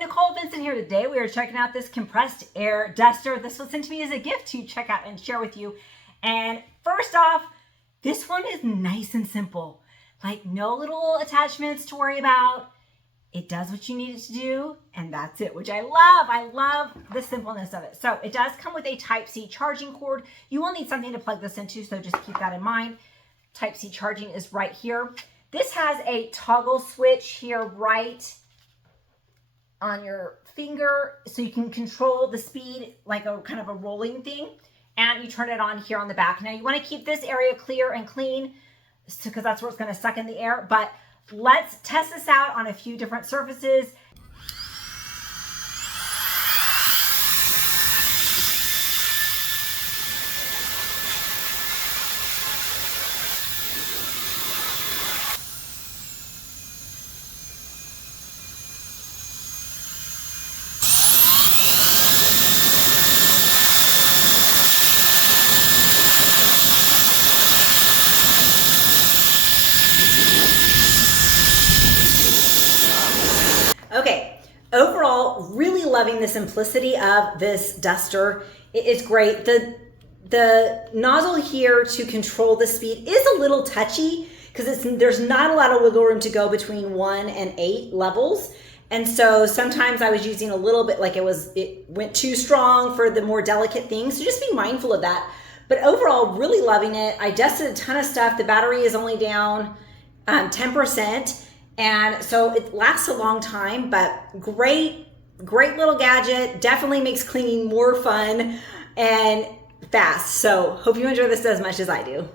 Nicole Vincent here. Today we are checking out this compressed air duster. This was sent to me as a gift to check out and share with you. And first off, this one is nice and simple. Like no little attachments to worry about. It does what you need it to do, and that's it, which I love. I love the simpleness of it. So it does come with a Type-C charging cord. You will need something to plug this into, so just keep that in mind. Type-C charging is right here. This has a toggle switch here right on your finger, so you can control the speed like a kind of a rolling thing, and you turn it on here on the back. Now you want to keep this area clear and clean because that's where it's going to suck in the air, but let's test this out on a few different surfaces. Okay, overall, really loving the simplicity of this duster. It is great. The nozzle here to control the speed is a little touchy because there's not a lot of wiggle room to go between 1 and 8 levels. And so sometimes I was using a little bit, like it went too strong for the more delicate things. So just be mindful of that. But overall, really loving it. I dusted a ton of stuff. The battery is only down 10%. And so it lasts a long time, but great little gadget. Definitely makes cleaning more fun and fast. So hope you enjoy this as much as I do.